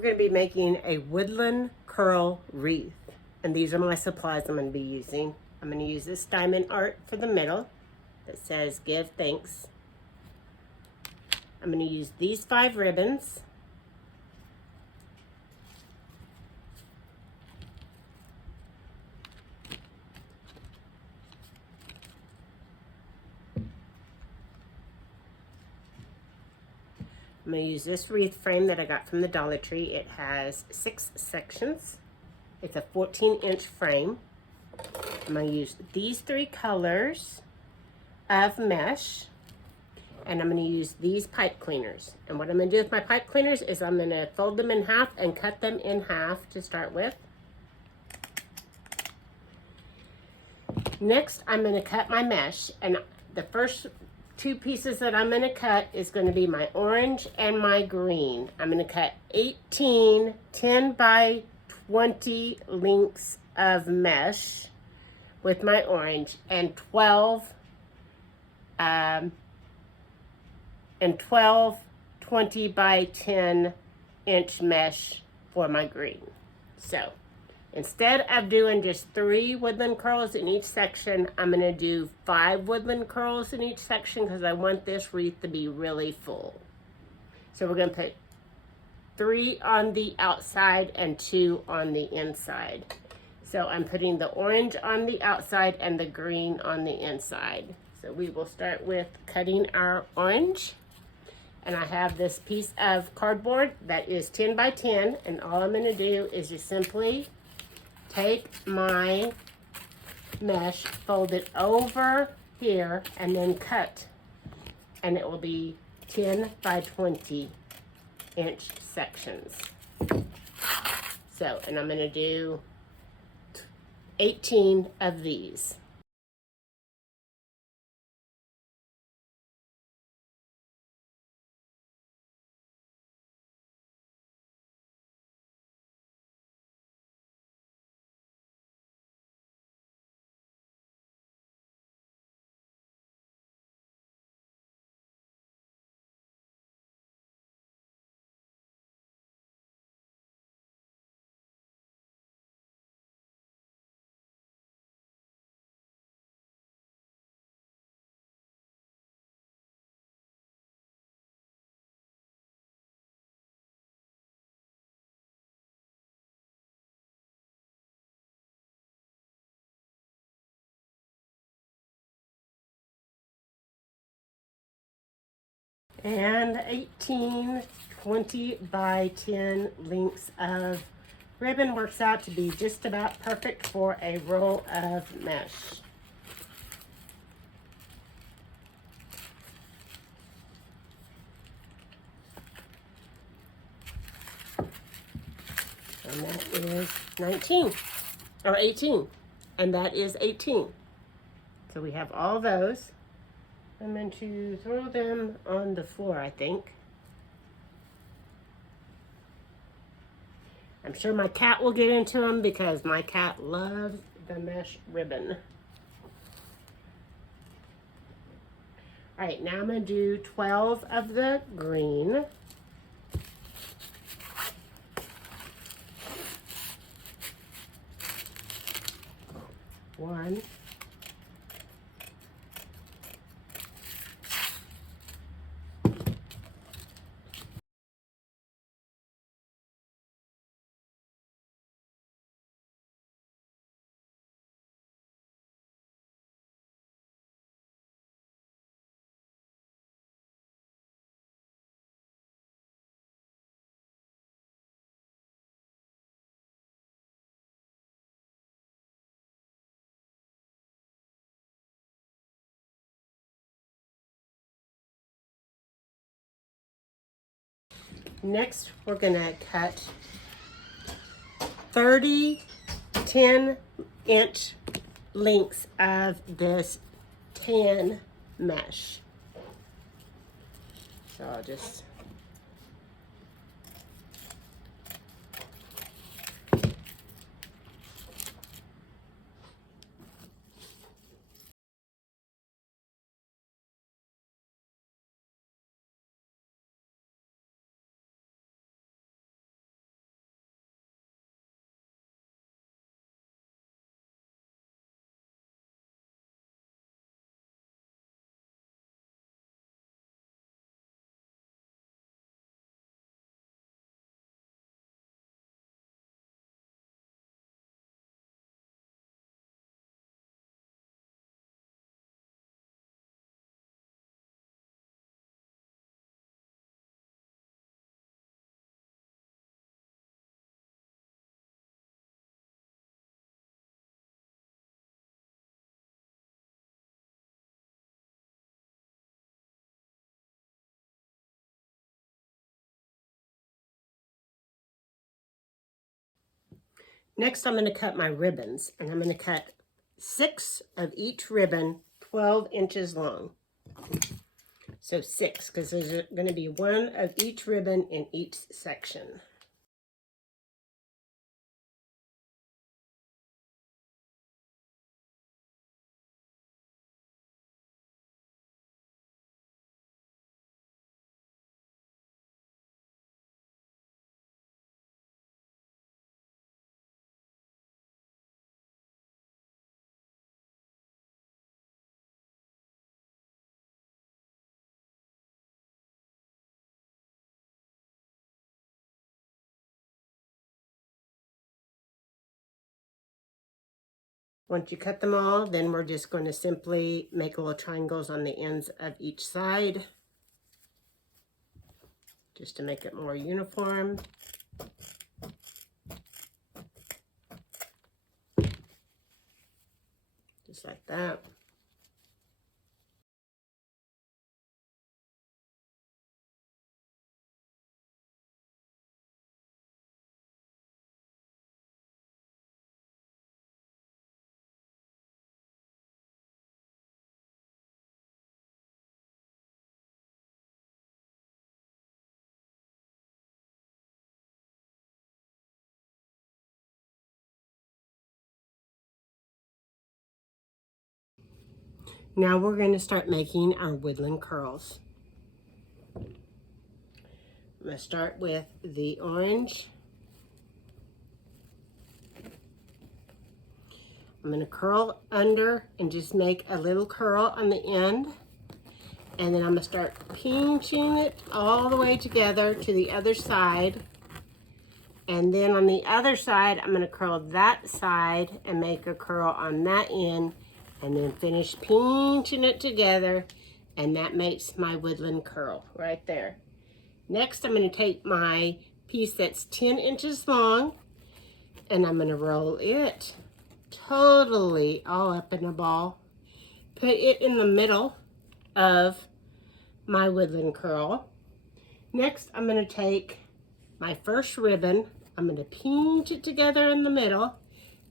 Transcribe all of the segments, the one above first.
We're going to be making a woodland curl wreath. And these are my supplies I'm going to be using. I'm going to use this diamond art for the middle that says give thanks. I'm going to use these 5 ribbons. I'm going to use this wreath frame that I got from the Dollar Tree. It has 6 sections. It's a 14-inch frame. I'm going to use these 3 colors of mesh, and I'm going to use these pipe cleaners. And what I'm going to do with my pipe cleaners is I'm going to fold them in half and cut them in half to start with. Next, I'm going to cut my mesh, and the first 2 pieces that I'm going to cut is going to be my orange and my green. I'm going to cut 18 10 by 20 links of mesh with my orange and 12 20 by 10 inch mesh for my green. So instead of doing just 3 woodland curls in each section, I'm going to do 5 woodland curls in each section because I want this wreath to be really full. So we're going to put 3 on the outside and 2 on the inside. So I'm putting the orange on the outside and the green on the inside. So we will start with cutting our orange. And I have this piece of cardboard that is 10 by 10. And all I'm going to do is just simply take my mesh, fold it over here, and then cut. And it will be 10 by 20 inch sections. So, and I'm going to do 18 of these. And 18 20 by 10 links of ribbon works out to be just about perfect for a roll of mesh. And that is 19 or 18, and that is 18. So we have all those. I'm going to throw them on the floor, I think. I'm sure my cat will get into them because my cat loves the mesh ribbon. All right, now I'm going to do 12 of the green. One. Next, we're going to cut 30 10-inch lengths of this tan mesh. So I'll just Next, I'm going to cut my ribbons, and I'm going to cut 6 of each ribbon 12 inches long. So 6, because there's going to be 1 of each ribbon in each section. Once you cut them all, then we're just going to simply make little triangles on the ends of each side, just to make it more uniform. Just like that. Now we're going to start making our woodland curls. I'm going to start with the orange. I'm going to curl under and just make a little curl on the end. And then I'm going to start pinching it all the way together to the other side. And then on the other side, I'm going to curl that side and make a curl on that end. And then finish pinching it together. And that makes my woodland curl right there. Next, I'm going to take my piece that's 10 inches long. And I'm going to roll it totally all up in a ball. Put it in the middle of my woodland curl. Next, I'm going to take my first ribbon. I'm going to pinch it together in the middle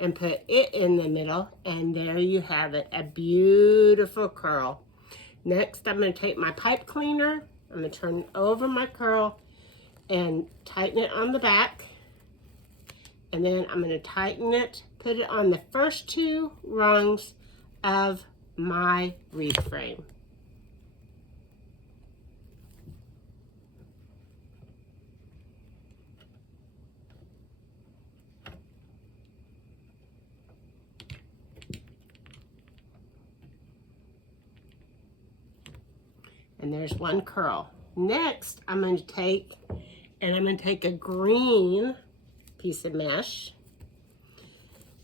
and put it in the middle, and there you have it, a beautiful curl. Next, I'm going to take my pipe cleaner. I'm going to turn over my curl and tighten it on the back, and then I'm going to tighten it, put it on the first 2 rungs of my wreath frame. And there's 1 curl. Next, I'm going to take a green piece of mesh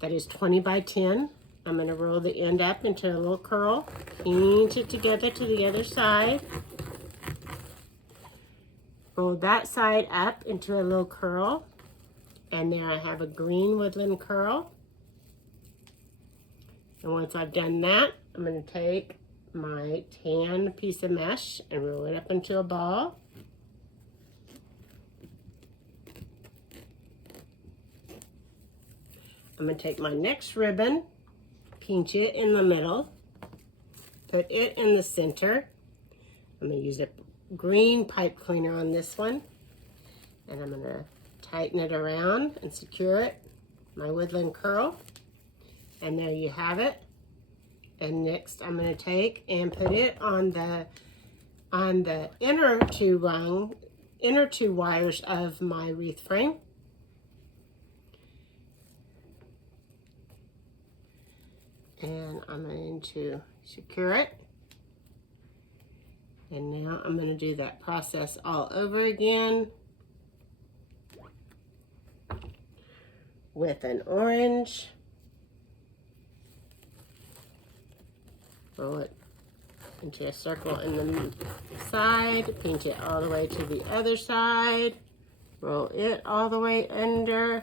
that is 20 by 10. I'm going to roll the end up into a little curl, pinch it together to the other side. Roll that side up into a little curl. And there I have a green woodland curl. And once I've done that, I'm going to take my tan piece of mesh and roll it up into a ball. I'm going to take my next ribbon, pinch it in the middle, put it in the center. I'm going to use a green pipe cleaner on this one, and I'm going to tighten it around and secure it, my woodland curl. And there you have it. And next I'm going to take and put it on the inner 2 wires of my wreath frame. And I'm going to secure it. And now I'm going to do that process all over again with an orange. Roll it into a circle in the side, pinch it all the way to the other side, roll it all the way under,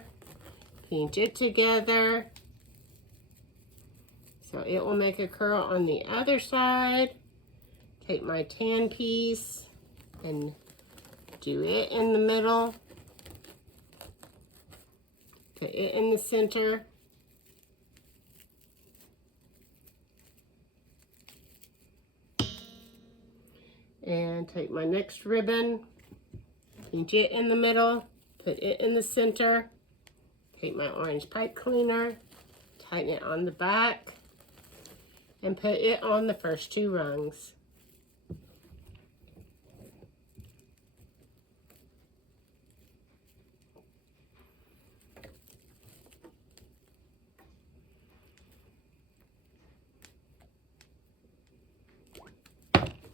pinch it together, so it will make a curl on the other side. Take my tan piece and do it in the middle, Put it in the center. And take my next ribbon, pinch it in the middle, put it in the center. Take my orange pipe cleaner, tighten it on the back, and put it on the first 2 rungs.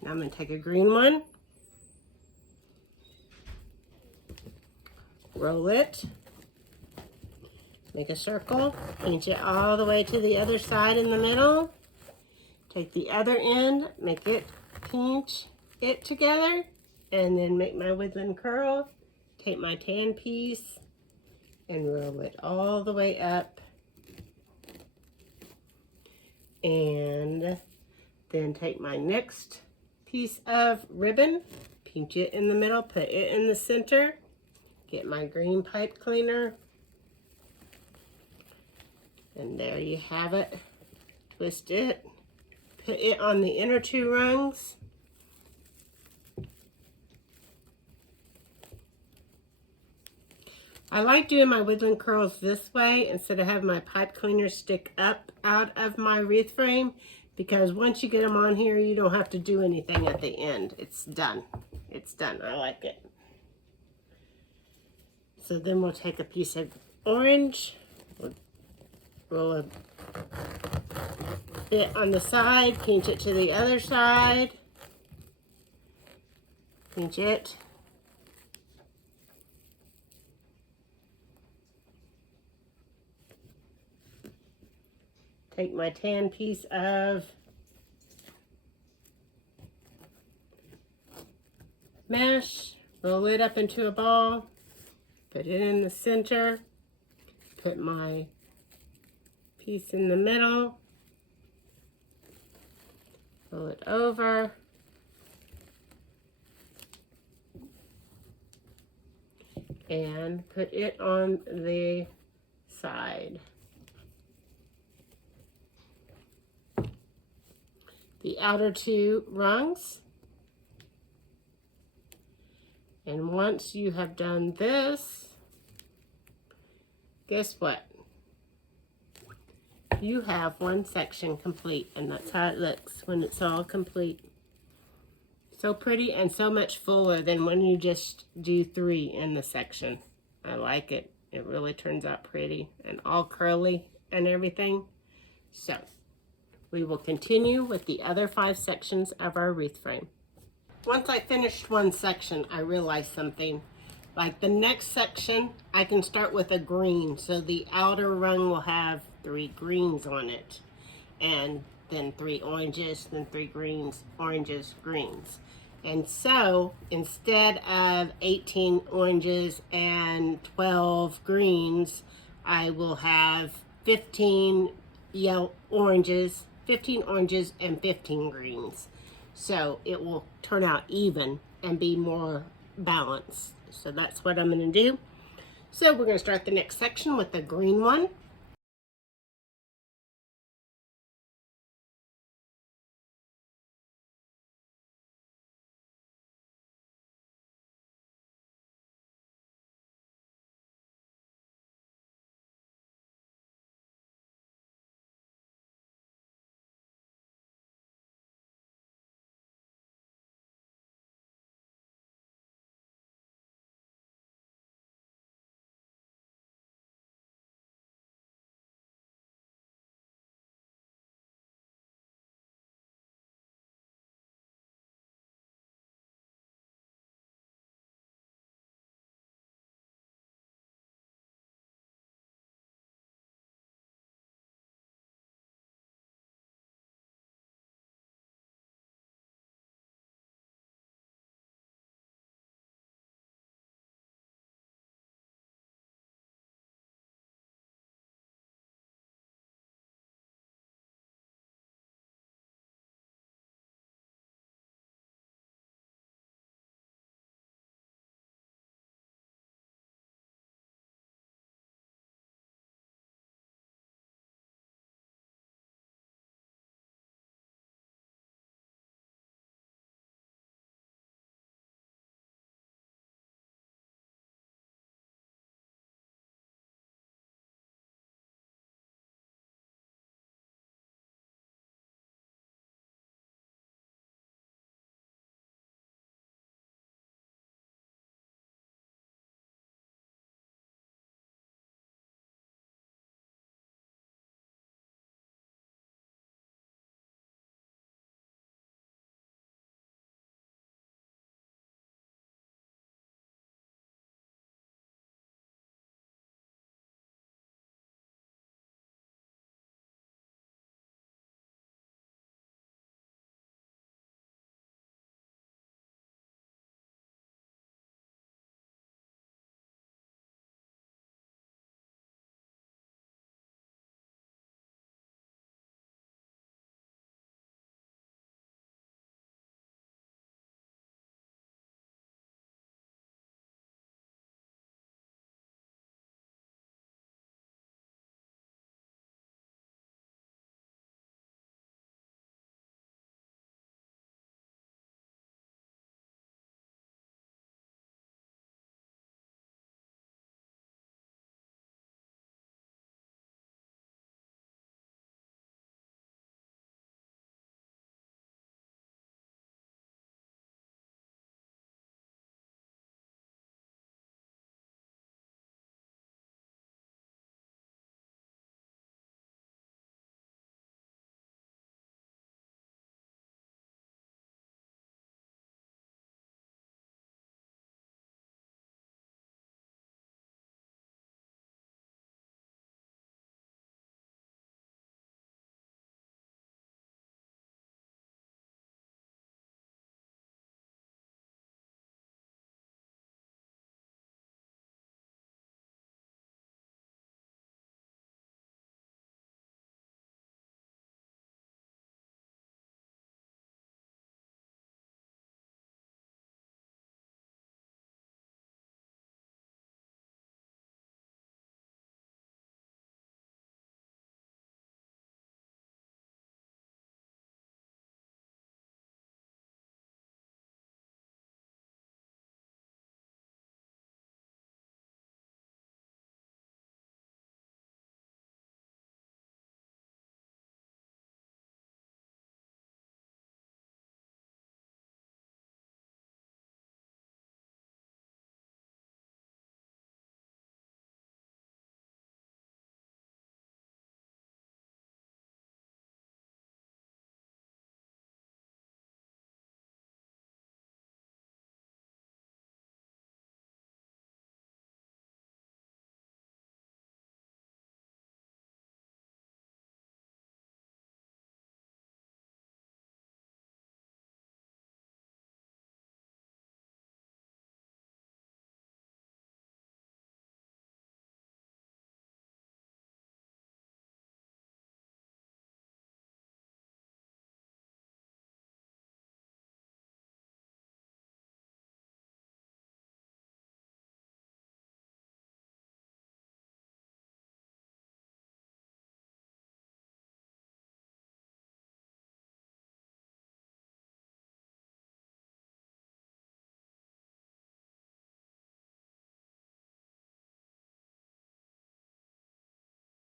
Now I'm going to take a green one, roll it, make a circle, pinch it all the way to the other side in the middle, take the other end, make it pinch it together, and then make my woodland curl, take my tan piece, and roll it all the way up, and then take my next piece of ribbon, pinch it in the middle, put it in the center, get my green pipe cleaner, and there you have it. Twist it, put it on the inner 2 rungs, I like doing my woodland curls this way instead of having my pipe cleaner stick up out of my wreath frame, because once you get them on here, you don't have to do anything at the end. It's done. It's done. I like it. So then we'll take a piece of orange, we'll roll a bit on the side, pinch it to the other side, pinch it, take my tan piece of mesh, roll it up into a ball, put it in the center, put my piece in the middle, roll it over, and put it on the side. The outer 2 rungs. And once you have done this, guess what? You have 1 section complete, and that's how it looks when it's all complete. So pretty and so much fuller than when you just do 3 in the section. I like it. It really turns out pretty and all curly and everything. So we will continue with the other 5 sections of our wreath frame. Once I finished 1 section, I realized something. Like the next section, I can start with a green. So the outer rung will have 3 greens on it. And then 3 oranges, then 3 greens, oranges, greens. And so instead of 18 oranges and 12 greens, I will have 15 oranges and 15 greens. So it will turn out even and be more balanced. So that's what I'm going to do. So we're going to start the next section with the green one.